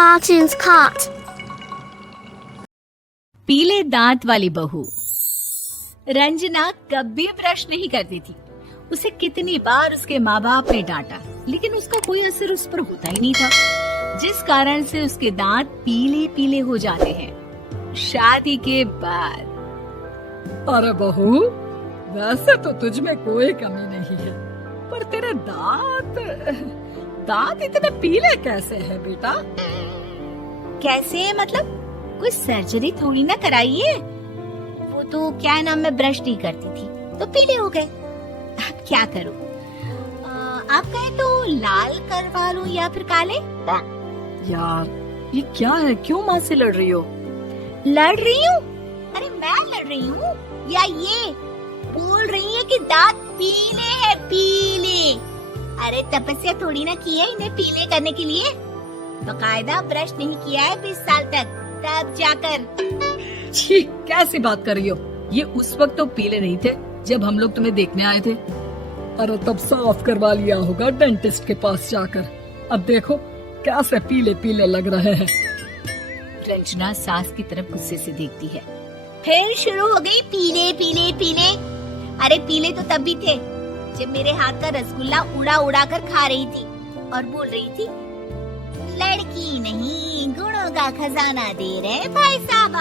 Cartoons Cart. पीले दांत वाली बहू। रंजना कभी ब्रश नहीं करती थी। उसे कितनी बार उसके माँ बाप ने डांटा, लेकिन उसका कोई असर उस पर होता ही नहीं था, जिस कारण से उसके दांत पीले पीले हो जाते हैं। शादी के बाद अरे बहू, वैसे तो तुझ में कोई कमी नहीं है, पर तेरे दांत इतने पीले कैसे हैं बेटा? कैसे मतलब? कोई सर्जरी थोड़ी ना कराई है। वो तो क्या नाम, मैं ब्रश नहीं करती थी तो पीले हो गए। अब क्या करूं? आप कहें तो लाल करवा लूं या फिर काले? यार ये क्या है, क्यों माँ से लड़ रही हो? लड़ रही हूँ? अरे मैं लड़ रही हूँ या ये बोल रही है कि दांत पीले हैं, पीले। अरे तपस्या थोड़ी ना की है इन्हें पीले करने के लिए। बकायदा ब्रश नहीं किया है 20 साल तक, तब जाकर। छी, कैसी बात कर रही हो? ये उस वक्त तो पीले नहीं थे जब हम लोग तुम्हें देखने आए थे। अरे तब साफ करवा लिया होगा डेंटिस्ट के पास जाकर। अब देखो कैसे पीले पीले लग रहे हैं। रंजना सास की तरफ गुस्से से देखती है। फिर शुरू हो गई पीले पीले पीले। अरे पीले तो तब भी थे जब मेरे हाथ का रसगुल्ला उड़ा उड़ा कर खा रही थी और बोल रही थी, लड़की नहीं गुणों का खजाना दे रहे भाई साहब।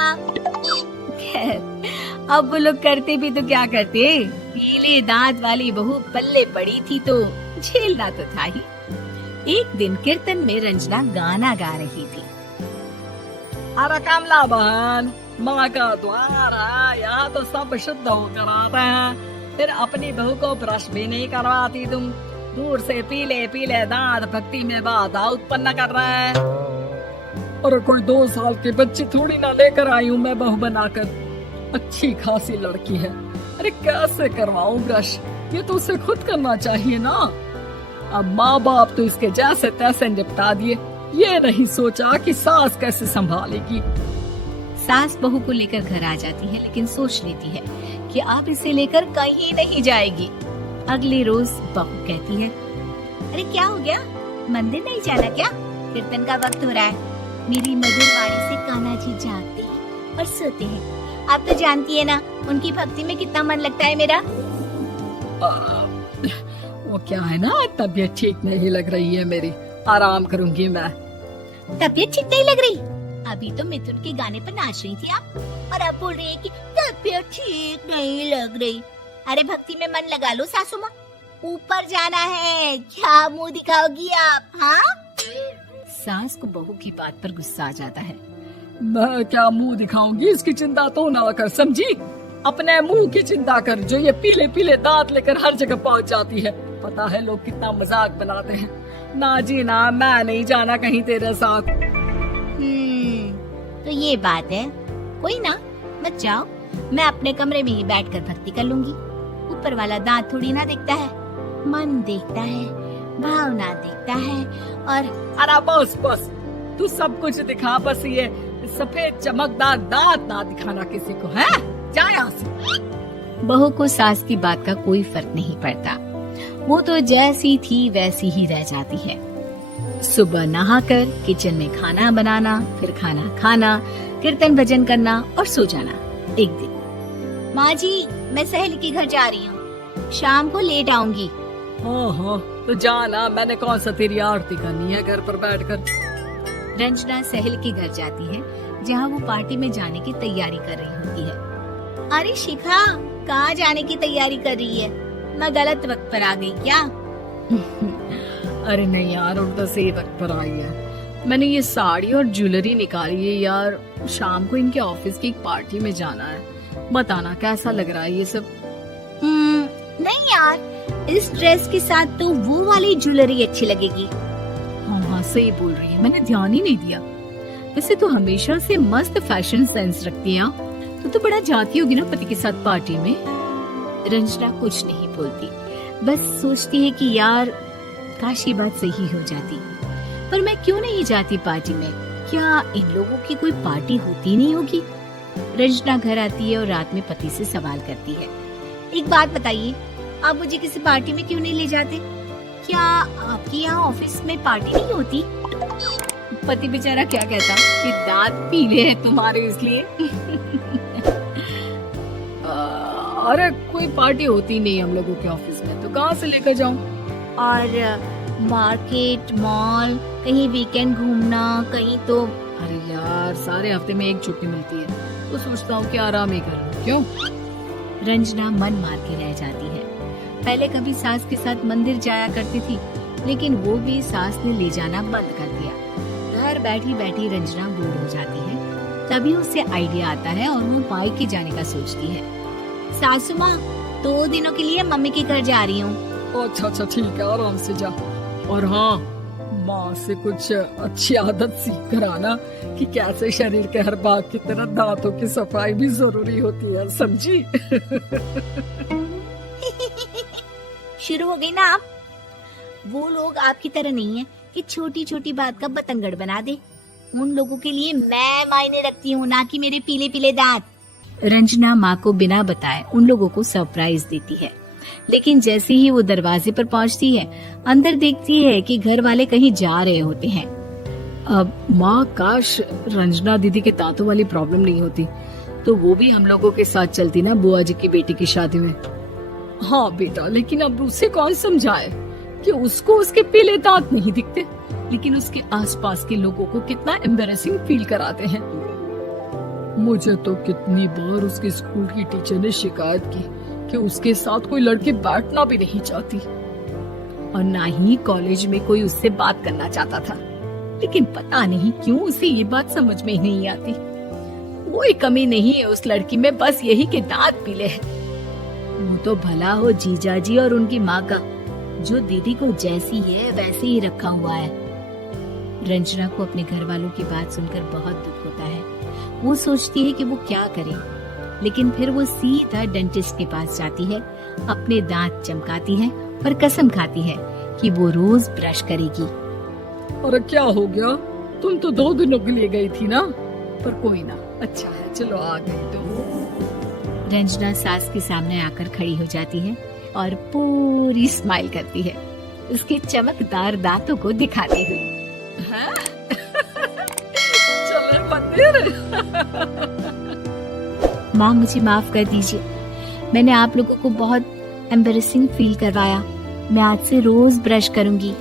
अब वो लोग करते भी तो क्या करते, पीले दांत वाली बहू पल्ले पड़ी थी तो झेलना तो था ही। एक दिन कीर्तन में रंजना गाना गा रही थी। अरे कमला बहन, माँ का द्वार है, यहाँ तो सब शुद्ध होकर आते हैं, फिर अपनी बहू को ब्रश भी नहीं करवाती तुम। दूर से पीले पीले दांत भक्ति में बाधा उत्पन्न कर रहे हैं। अरे कोई 2 साल के बच्ची थोड़ी ना लेकर आई हूँ मैं बहू बनाकर। अच्छी खासी लड़की है, अरे कैसे करवाऊं ब्रश? ये तो उसे खुद करना चाहिए ना। अब माँ बाप तो इसके जैसे तैसे निपटा दिए, ये नहीं सोचा कि सास कैसे संभालेगी। सास बहू को लेकर घर आ जाती है, लेकिन सोच लेती है कि अब इसे लेकर कहीं नहीं जाएगी। अगले रोज बहू कहती है, अरे क्या हो गया, मंदिर नहीं जाना क्या? कीर्तन का वक्त हो रहा है। मेरी मधुर वाणी से कान्हा जी जागते हैं और सोते हैं। आप तो जानती है ना उनकी भक्ति में कितना मन लगता है मेरा। वो क्या है ना, तबीयत ठीक नहीं लग रही है मेरी, आराम करूंगी मैं। तबीयत ठीक नहीं लग रही? अभी तो मिथुन के गाने पर नाच रही थी आप, और अब बोल रही है कि तबीयत ठीक नहीं लग रही। अरे भक्ति में मन लगा लो सासू माँ, ऊपर जाना है, क्या मुंह दिखाओगी आप? हाँ? सास को बहू की बात पर गुस्सा आ जाता है। मैं क्या मुंह दिखाऊंगी, इसकी चिंता तो ना कर, समझी? अपने मुंह की चिंता कर, जो ये पीले पीले दांत लेकर हर जगह पहुंच जाती है। पता है लोग कितना मजाक बनाते हैं। ना जी ना, मैं नहीं जाना कहीं तेरे साथ। तो ये बात है, कोई ना, मत जाओ, मैं अपने कमरे में ही बैठकर भक्ति कर लूंगी। ऊपर वाला दांत थोड़ी ना देखता है, मन देखता है, भावना देखता है। और अरे बस बस, तू सब कुछ दिखा, बस ये सफेद चमकदार दांत ना दिखाना किसी को, है? जा यहाँ से। बहू को सास की बात का कोई फर्क नहीं पड़ता, वो तो जैसी थी वैसी ही रह जाती है। सुबह नहाकर किचन में खाना बनाना, फिर खाना खाना, कीर्तन भजन करना और सो जाना। एक दिन, माँ जी मैं सहेली के घर जा रही हूँ, शाम को लेट आऊंगी। हाँ, तो जाना, मैंने कौन सा तेरी आरती करनी है घर पर बैठकर। रंजना सहेली के घर जाती है, जहाँ वो पार्टी में जाने की तैयारी कर रही होती है। अरे शिखा, कहाँ जाने की तैयारी कर रही है? मैं गलत वक्त पर आ गई क्या? अरे नहीं यार, उल्टा सही वक्त पर आई है। मैंने ये साड़ी और ज्वेलरी निकाली है यार, शाम को इनके ऑफिस की एक पार्टी में जाना है। बताना कैसा लग रहा है ये सब? नहीं यार, इस ड्रेस के साथ तो वो वाली ज्वेलरी अच्छी लगेगी। हाँ, सही बोल रही है, मैंने ध्यान ही नहीं दिया। वैसे तो हमेशा से मस्त फैशन सेंस रखती है, तो बड़ा जाती होगी ना पति के साथ पार्टी में। रंजना कुछ नहीं बोलती, बस सोचती है कि यार काश ये बात सही हो जाती, पर मैं क्यों नहीं जाती पार्टी में? क्या इन लोगों की कोई पार्टी होती नहीं होगी? रंजना घर आती है और रात में पति से सवाल करती है, एक बात बताइए, आप मुझे किसी पार्टी में क्यों नहीं ले जाते? क्या आपके यहाँ ऑफिस में पार्टी नहीं होती? पति बेचारा क्या कहता कि दांत पीले हैं तुम्हारे इसलिए। अरे कोई पार्टी होती नहीं हम लोगों के ऑफिस में, तो कहाँ से लेकर जाऊं? और मार्केट, मॉल, कहीं वीकेंड घूमना, कहीं तो। अरे यार, सारे हफ्ते में एक छुट्टी मिलती है, तो सोचता हूँ कि आराम ही कर लूं। क्यों? रंजना मन मार के रह जाती है। पहले कभी सास के साथ मंदिर जाया करती थी, लेकिन वो भी सास ने ले जाना बंद कर दिया। घर बैठी बैठी रंजना बोर हो जाती है। तभी उसे आइडिया आता है और वो मायके जाने का सोचती है। सासू माँ, 2 दिनों के लिए मम्मी के घर जा रही हूँ। अच्छा ठीक है, आराम से जा। और हाँ, माँ से कुछ अच्छी आदत सीख कर आना कि कैसे शरीर के हर भाग की तरह दांतों की सफाई भी जरूरी होती है, समझी? शुरू हो गई ना आप। वो लोग आपकी तरह नहीं है कि छोटी छोटी बात का बतंगड़ बना दे। उन लोगों के लिए मैं मायने रखती हूँ, ना कि मेरे पीले पीले दांत। रंजना माँ को बिना बताए उन लोगों को सरप्राइज देती है, लेकिन जैसे ही वो दरवाजे पर पहुंचती है, अंदर देखती है कि घर वाले कहीं जा रहे होते हैं। अब माँ, काश रंजना दीदी के दांतों वाली प्रॉब्लम नहीं होती, तो वो भी हम लोगों के साथ चलती ना बुआ जी की बेटी की शादी में। हाँ बेटा, लेकिन अब उसे कौन समझाए कि उसको उसके पीले दांत नहीं दिखते, लेकिन उसके आसपास के लोगों को कितना एम्बैरेसिंग फील कराते हैं। मुझे तो कितनी बार उसके स्कूल की टीचर ने शिकायत की कि उसके साथ कोई लड़की बैठना भी नहीं चाहती, और ना ही कॉलेज में कोई उससे बात करना चाहता था। लेकिन पता नहीं क्यों उसे ये बात समझ में ही नहीं आती। कोई कमी नहीं है उस लड़की में, बस यही कि दांत पीले हैं। वो तो भला हो जीजा जी और उनकी माँ का, जो दीदी को जैसी है वैसे ही रखा हुआ है। रंजना को अपने घर वालों की बात सुनकर बहुत दुख होता है। वो सोचती है कि वो क्या करे, लेकिन फिर वो सीधा डेंटिस्ट के पास जाती है, अपने दांत चमकाती है और कसम खाती है कि वो रोज ब्रश करेगी। अरे क्या हो गया? तुम तो 2 दिनों के लिए गई थी ना, पर कोई ना, अच्छा है, चलो आ गई तो। रंजना सास के सामने आकर खड़ी हो जाती है और पूरी स्माइल करती है, उसके चमकदार दांतों को दिखाती हुई। चलो मंदिर। माँ, मुझे माफ कर दीजिए, मैंने आप लोगों को बहुत एम्बैरेसिंग फील करवाया। मैं आज से रोज ब्रश करूंगी।